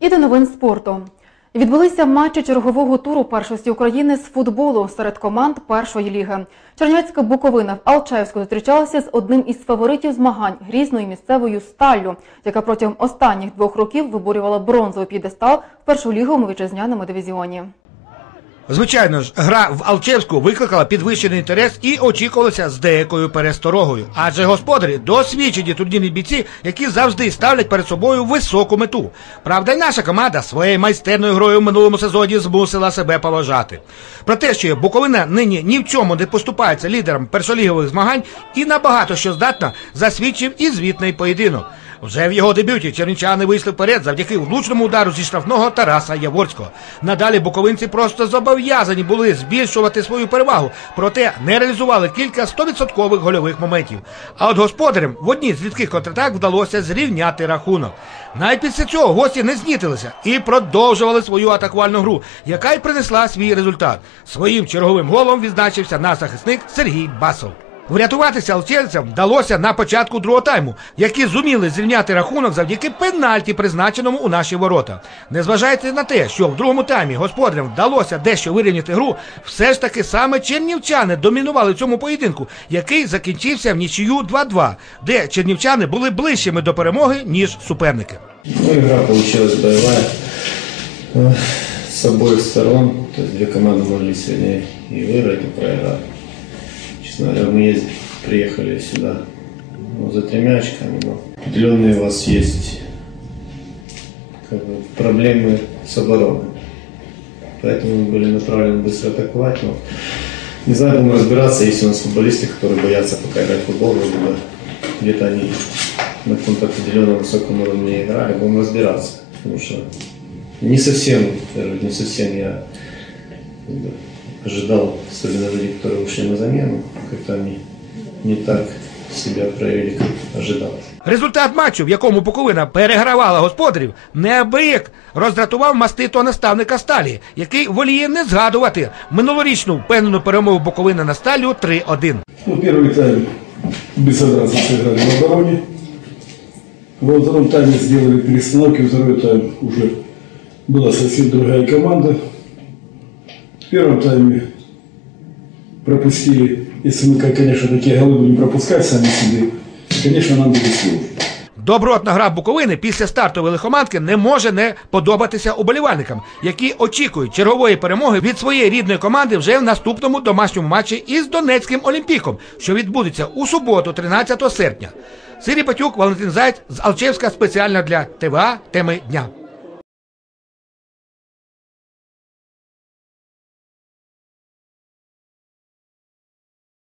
І до новин спорту. Відбулися матчі чергового туру першості України з футболу серед команд першої ліги. Чернівецька Буковина в Алчевську зустрічалася з одним із фаворитів змагань грізною місцевою сталлю, яка протягом останніх двох років виборювала бронзовий п'єдестал в першоліговому вітчизняному дивізіоні. Звичайно ж, гра в Алчевську викликала підвищений інтерес і очікувалася з деякою пересторогою. Адже господарі досвідчені турнірні бійці, які завжди ставлять перед собою високу мету. Правда, й наша команда своєю майстерною грою в минулому сезоні змусила себе поважати. Про те, що Буковина нині ні в чому не поступається лідерам першолігових змагань і набагато що здатна, засвідчив і звітний поєдинок. Вже в його дебюті чернівчани вийшли вперед завдяки влучному удару зі штрафного Тараса Яворського. Надалі буковинці просто зобов'язані були збільшувати свою перевагу, проте не реалізували кілька стовідсоткових гольових моментів. А от господарям в одній з рідких контратак вдалося зрівняти рахунок. Навіть після цього гості не знітилися і продовжували свою атакувальну гру, яка й принесла свій результат. Своїм черговим голом відзначився наш захисник Сергій Басов. Врятуватися алчевцям вдалося на початку другого тайму, які зуміли зрівняти рахунок завдяки пенальті, призначеному у наші ворота. Незважаючи на те, що в другому таймі господарям вдалося дещо вирівняти гру, все ж таки саме чернівчани домінували в цьому поєдинку, який закінчився в нічию 2-2, де чернівчани були ближчими до перемоги, ніж суперники. Ну, игра получилась боевая э, с обоих сторон. То есть две команды могли сегодня и выиграть, и проиграть. Мы ездили, приехали сюда ну, за тремя очками, но определенные у вас есть как бы, проблемы с обороной. Поэтому мы были направлены быстро атаковать, но не знаю, будем разбираться, есть у нас футболисты, которые боятся пока играть в футбол, бы где-то они на каком-то определенном высоком уровне играли, будем разбираться. Потому что не совсем, не совсем я ожидал, особенно люди, которые ушли на замену, как-то они не так себя проявили, как ожидалось. Результат матчу, в якому Буковина перегравала господарів, неабияк роздратував маститого наставника Сталі, який воліє не згадувати минулорічну впевнену перемогу Буковини на Сталю 3-1. Ну, первый тайм безобразно сыграли в обороне. Во втором тайме сделали перестановки, второй тайм уже была совсем другая команда. В первом тайме пропустили, если мы, конечно, такие голы будем пропускать сами себе, конечно, нам будет сложно. Добротна гра Буковини після стартової лихоманки не може не подобатися уболівальникам, які очікують чергової перемоги від своєї рідної команди вже в наступному домашньому матчі із Донецьким Олімпіком, що відбудеться у суботу, 13 серпня. Сирій Патюк, Валентин Зайць з Алчевська спеціально для ТВА теми дня.